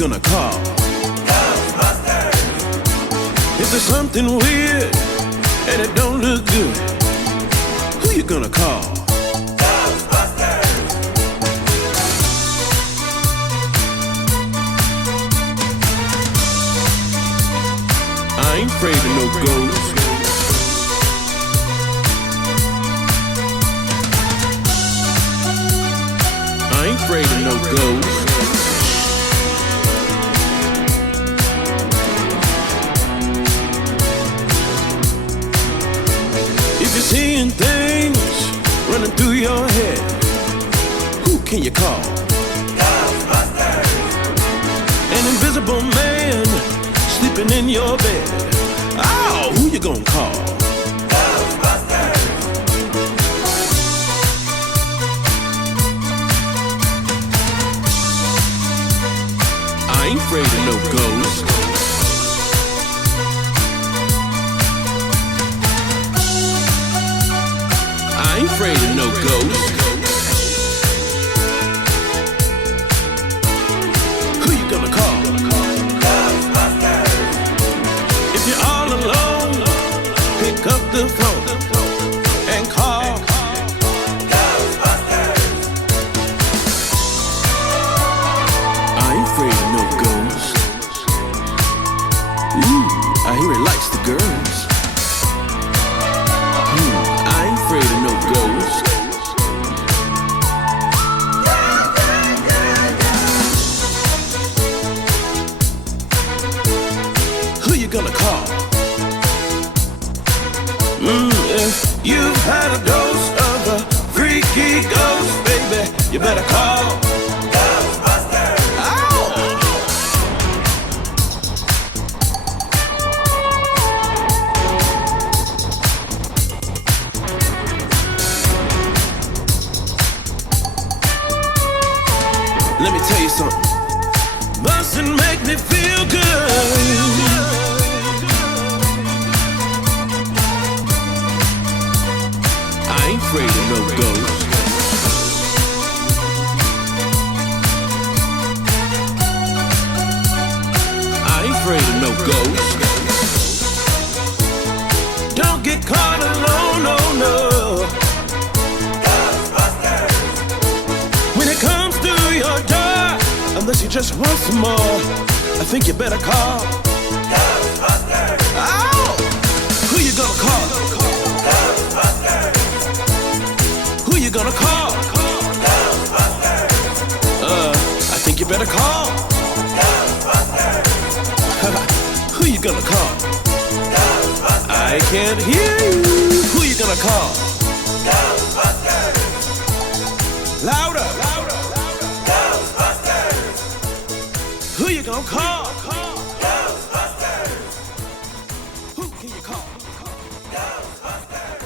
gonna call? Ghostbusters. If there's something weird and it don't look good, who you gonna call? Ghostbusters. I ain't afraid of no ghosts. I ain't afraid of no ghosts. If you're seeing things running through your head, who can you call? Ghostbusters. An invisible man sleeping in your bed. Oh, who you gonna call? Ghostbusters. I ain't afraid of no ghosts. I ain't afraid of no ghosts. Who you gonna call? Ghostbusters. If you're all alone, pick up the phone and call Ghostbusters. I ain't afraid of no ghosts. Ooh, I hear he likes the girls. I ain't afraid of no ghosts. Who you gonna call? If you've had a dose of a freaky ghost, baby, you better call Ghostbusters. Ow! Let me tell you something. Bustin' make me feel good. I ain't afraid of no ghosts. I ain't afraid of no ghosts. Don't get caught alone, no, no. Ghostbusters. When it comes to your door, unless you just want some more, I think you better call Ghostbusters. Ow! Who you gonna call? Ghostbusters. Who you gonna call? Ghostbusters. I think you better call Ghostbusters. Who you gonna call? Ghostbusters. I can't hear you. Who you gonna call? Ghostbusters. Louder. Ghostbusters. Who you gonna call? Ghostbusters. Who can you call? Ghostbusters.